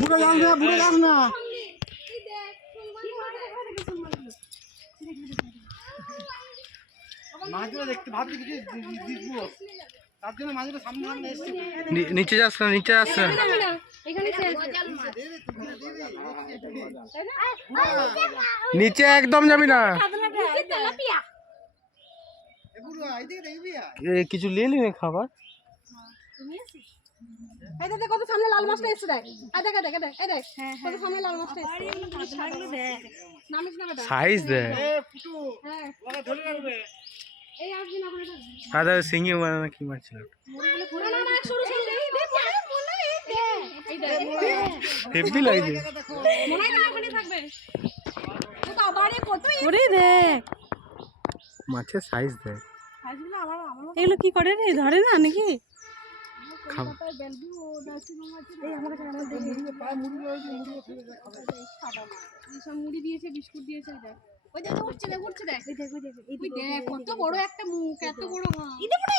বুড়ো যাস না মাছগুলো দেখতে ভাবছি কিছু দিবো তার জন্য মাছগুলো সামনে সামনে এসছে। নিচে যাস না, নিচে যাস না। নিচে একদম যাবি না। কিছু নিয়ে নিবি খাবার। কত সামনে লাল মাছটা এসে দেখ, দেখ দেখ দেখ এই দেখ কত সামনে লাল মাছটা এসে নামিস না বেটা সাইজ দে। হ্যাঁ ধরে রাখবে এই আসবি না করে আদা সিঙ্গি মারা কি মারছিল? না না সরু সরু এই দে বলে এই দে হেভি লাগছে। মনে হয় না ওখানে থাকবে তো বাবারে কতই ওরে দেখ মাছের সাইজ দে। সাইজগুলো এগুলো কি করে রে, ধরে না নাকি? খাবো মুড়ি দিয়েছে, বিস্কুট দিয়েছে, দেখ ওই দেখ উঠছে দেখ উঠছে দেখ, ওই দেখ কত বড় একটা মুখ, এত বড়